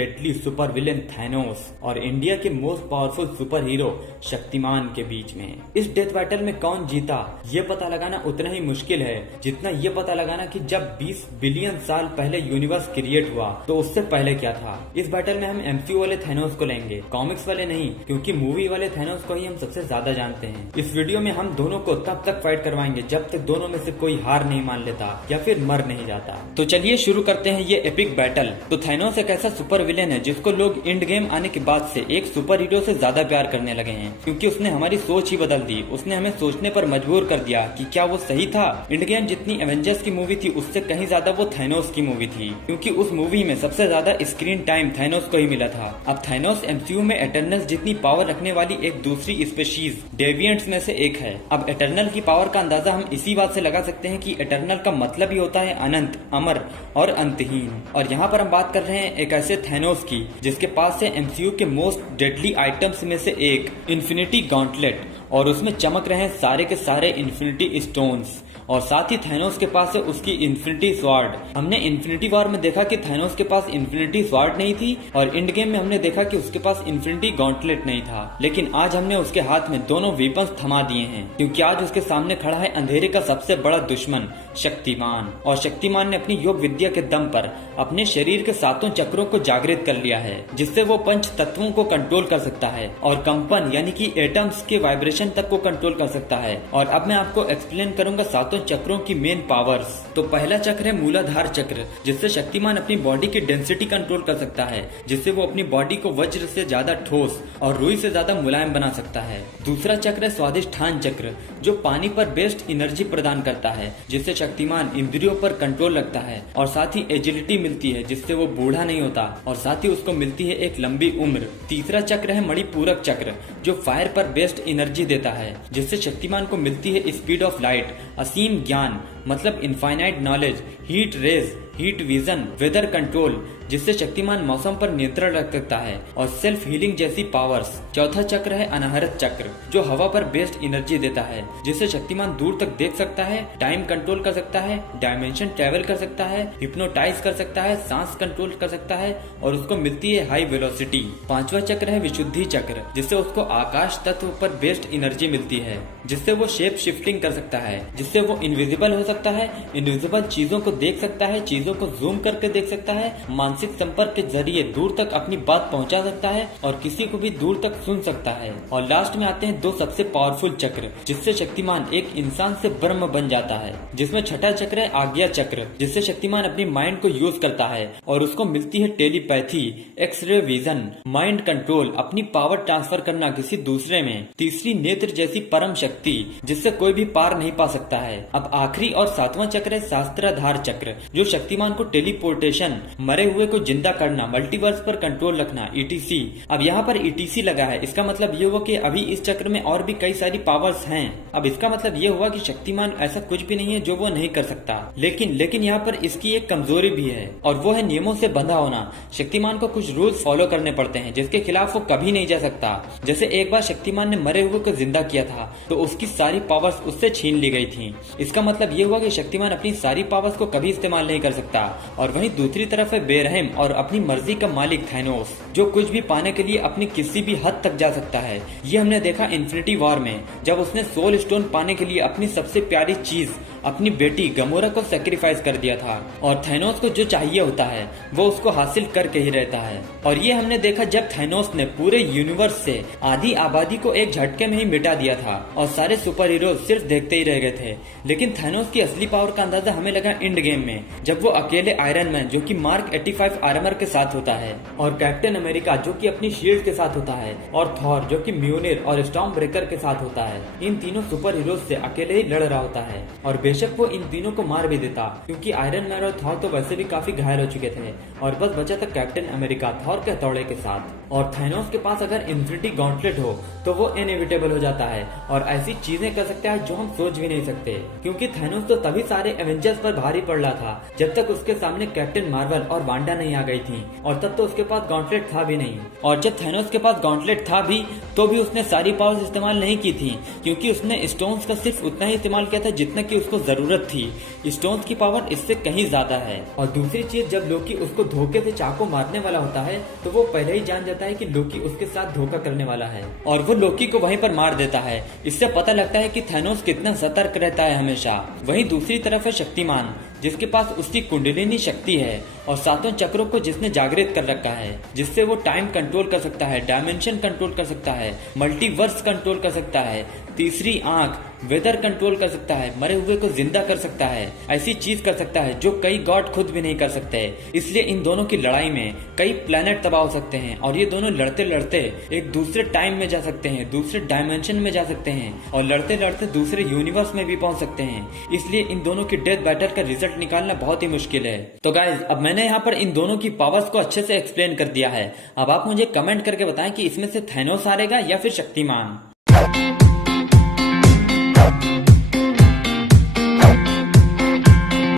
Deadly super villain Thanos और India के most powerful super hero Shaktimaan के बीच में। इस डेथ बैटल में कौन जीता ये पता लगाना उतना ही मुश्किल है जितना ये पता लगाना कि जब 20 बिलियन साल पहले यूनिवर्स क्रिएट हुआ तो उससे पहले क्या था। इस बैटल में हम एमसीयू वाले थैनोस को लेंगे, कॉमिक्स वाले नहीं, क्योंकि मूवी वाले थैनोस को ही हम सबसे ज्यादा जानते हैं। इस वीडियो में हम दोनों को तब तक फाइट करवाएंगे जब तक दोनों में से कोई हार नहीं मान लेता या फिर मर नहीं जाता। तो चलिए शुरू करते हैं ये एपिक बैटल। तो थैनोस एक ऐसा सुपर विलेन है जिसको लोग एंड गेम आने के बाद से एक सुपर हीरो से ज्यादा प्यार करने लगे हैं, क्योंकि उसने हमारी सोच ही बदल दी। उसने हमें सोचने पर मजबूर कर दिया कि क्या वो सही था। एंड गेम जितनी एवेंजर्स की मूवी थी उससे कहीं ज्यादा वो थैनोस की मूवी थी, क्योंकि उस मूवी में सबसे ज्यादा स्क्रीन टाइम थैनोस को ही मिला था। अब थैनोस एमसीयू में एटर्नल्स जितनी पावर रखने वाली एक दूसरी स्पेशीज डेविएंट्स में से एक है। अब एटर्नल की पावर का अंदाजा हम इसी बात से लगा सकते हैं कि एटर्नल का मतलब ही होता है अनंत, अमर और अंतहीन। और यहाँ पर हम बात कर रहे हैं एक ऐसे थैनोस की जिसके पास है एमसीयू के मोस्ट डेडली आइटम्स में से एक इन्फिनिटी गॉन्टलेट, और उसमें चमक रहे हैं सारे के सारे इन्फिनिटी स्टोन्स। और साथ ही थैनोस के पास है उसकी इन्फिनिटी स्वॉर्ड। हमने इन्फिनिटी वॉर में देखा कि थैनोस के पास इन्फिनिटी स्वॉर्ड नहीं थी, और एंड गेम में हमने देखा कि उसके पास इन्फिनिटी गॉन्टलेट नहीं था। लेकिन आज हमने उसके हाथ में दोनों वेपन्स थमा दिए हैं, क्योंकि आज उसके सामने खड़ा है अंधेरे का सबसे बड़ा दुश्मन शक्तिमान। और शक्तिमान ने अपनी योग विद्या के दम पर अपने शरीर के सातों चक्रों को जागृत कर लिया है, जिससे वो पंच तत्वों को कंट्रोल कर सकता है और कंपन यानी कि एटम्स के वाइब्रेशन तक को कंट्रोल कर सकता है। और अब मैं आपको एक्सप्लेन करूंगा सातों चक्रों की मेन पावर्स। तो पहला चक्र है मूलाधार चक्र, जिससे शक्तिमान अपनी बॉडी की डेंसिटी कंट्रोल कर सकता है, जिससे वो अपनी बॉडी को वज्र से ज्यादा ठोस और रुई से ज्यादा मुलायम बना सकता है। दूसरा चक्र है स्वादिष्ठान चक्र, जो पानी पर बेस्ट एनर्जी प्रदान करता है, जिससे शक्तिमान इंद्रियों पर कंट्रोल रखता है। और साथ ही एजिलिटी मिलती है, जिससे वो बूढ़ा नहीं होता, और साथ ही उसको मिलती है एक लंबी उम्र। तीसरा चक्र है मणिपूरक चक्र, जो फायर पर बेस्ट एनर्जी देता है, जिससे शक्तिमान को मिलती है स्पीड ऑफ लाइट, असीम ज्ञान मतलब infinite knowledge, heat rays, heat vision, weather control, जिससे शक्तिमान मौसम पर नियंत्रण रख सकता है, और सेल्फ हीलिंग जैसी पावर्स। चौथा चक्र है अनाहरत चक्र, जो हवा पर बेस्ट एनर्जी देता है, जिससे शक्तिमान दूर तक देख सकता है, टाइम कंट्रोल कर सकता है, डायमेंशन ट्रेवल कर सकता है, हिप्नोटाइज कर सकता है, सांस कंट्रोल कर सकता है, और उसको मिलती है हाई वेलोसिटी। पांचवा चक्र है विशुद्धि चक्र, जिससे उसको आकाश तत्व पर बेस्ट एनर्जी मिलती है, जिससे वो शेप शिफ्टिंग कर सकता है, जिससे वो इनविजिबल हो सकता है, इनविजिबल चीजों को देख सकता है, चीजों को जूम करके देख सकता है, मानसिक संपर्क के जरिए दूर तक अपनी बात पहुंचा सकता है, और किसी को भी दूर तक सुन सकता है। और लास्ट में आते हैं दो सबसे पावरफुल चक्र, जिससे शक्तिमान एक इंसान से ब्रह्म बन जाता है, जिसमें छठा चक्र है आज्ञा चक्र, जिससे शक्तिमान अपनी माइंड को यूज करता है, और उसको मिलती है telepathy, x-ray vision, mind control, अपनी पावर ट्रांसफर करना किसी दूसरे में, तीसरी नेत्र जैसी परम शक्ति, जिससे कोई भी पार नहीं पा सकता है। अब आखिरी और सातवां चक्र है शास्त्राधार चक्र, जो शक्तिमान को टेलीपोर्टेशन, मरे हुए को जिंदा करना, मल्टीवर्स पर कंट्रोल रखना, ईटीसी। अब यहाँ पर ईटीसी लगा है, इसका मतलब ये हुआ कि अभी इस चक्र में और भी कई सारी पावर्स हैं। अब इसका मतलब ये हुआ कि शक्तिमान ऐसा कुछ भी नहीं है जो वो नहीं कर सकता, लेकिन यहाँ पर इसकी एक कमजोरी भी है, और वो है नियमों से बंधा होना। शक्तिमान को कुछ रूल्स फॉलो करने पड़ते हैं, जिसके खिलाफ वो कभी नहीं जा सकता। जैसे एक बार शक्तिमान ने मरे हुए को जिंदा किया था, तो उसकी सारी पावर्स उससे छीन ली गई थी। इसका मतलब ये हुआ कि शक्तिमान अपनी सारी पावर्स को कभी इस्तेमाल नहीं कर सकता। और वहीं दूसरी तरफ है बेरहम और अपनी मर्जी का मालिक थैनोस, जो कुछ भी पाने के लिए अपनी किसी भी हद तक जा सकता है। ये हमने देखा इन्फिनिटी वॉर में, जब उसने सोल स्टोन पाने के लिए अपनी सबसे प्यारी चीज, अपनी बेटी गमोरा को सेक्रीफाइस कर दिया था। और थैनोस को जो चाहिए होता है वो उसको हासिल करके ही रहता है। और ये हमने देखा जब थैनोस ने पूरे यूनिवर्स से आधी आबादी को एक झटके में ही मिटा दिया था, और सारे सुपर हीरो सिर्फ देखते ही रह गए थे। लेकिन थैनोस की असली पावर का अंदाजा हमें लगा एंड गेम में, जब वो अकेले आयरन मैन जो कि मार्क 85 आर्मर के साथ होता है, और कैप्टन अमेरिका जो कि अपनी शील्ड के साथ होता है, और थॉर जो कि म्यूनिर और स्टॉर्म ब्रेकर के साथ होता है। इन तीनों सुपर हीरोज से अकेले ही लड़ रहा होता है, और बेशक वो इन तीनों को मार भी देता, क्योंकि आयरन मैन और थॉर तो वैसे भी काफी घायल हो चुके थे, और बस बचा था कैप्टन अमेरिका थॉर के हथौड़े के साथ। और थैनोस के पास अगर इन्फिनिटी गॉन्टलेट हो तो वो इनएविटेबल हो जाता है, और ऐसी चीजें कर सकता है जो हम सोच भी नहीं सकते, क्योंकि थैनोस तो तभी सारे एवेंजर्स पर भारी पड़ रहा था जब तक उसके सामने कैप्टन मार्वल और वांडा नहीं आ गई थी, और तब तो उसके पास गॉन्टलेट था भी नहीं। और जब थैनोस के पास गॉन्टलेट था भी तो भी उसने सारी पावर्स इस्तेमाल नहीं की थी, क्योंकि उसने स्टोन्स का सिर्फ उतना ही इस्तेमाल किया था जितना कि उसको जरूरत थी, स्टोन्स की पावर इससे कहीं ज्यादा है। और दूसरी चीज, जब लोकी उसको धोखे से चाकू मारने वाला होता है तो वो पहले ही जान जाता है कि लोकी उसके साथ धोखा करने वाला है और वो लोकी को वहीं पर मार देता है। इससे पता लगता है कि थैनोस कितना सतर्क रहता है हमेशा। वहीं दूसरी तरफ है शक्तिमान, जिसके पास उसकी कुंडलिनी शक्ति है और सातों चक्रों को जिसने जागृत कर रखा है, जिससे वो टाइम कंट्रोल कर सकता है, डायमेंशन कंट्रोल कर सकता है, मल्टीवर्स कंट्रोल कर सकता है, तीसरी आंख, वेदर कंट्रोल कर सकता है, मरे हुए को जिंदा कर सकता है। ऐसी चीज कर सकता है जो कई गॉड खुद भी नहीं कर सकते। इसलिए इन दोनों की लड़ाई में कई प्लेनेट तबाह हो सकते हैं और ये दोनों लड़ते लड़ते एक दूसरे टाइम में जा सकते हैं, दूसरे डायमेंशन में जा सकते हैं और लड़ते लड़ते दूसरे यूनिवर्स में भी पहुंच सकते हैं। इसलिए इन दोनों की डेथ बैटल का रिजल्ट निकालना बहुत ही मुश्किल है। तो गाइज, अब मैंने यहाँ पर इन दोनों की पावर्स को अच्छे से एक्सप्लेन कर दिया है। अब आप मुझे कमेंट करके बताएं कि इसमें से थैनोस हारेगा या फिर शक्तिमान।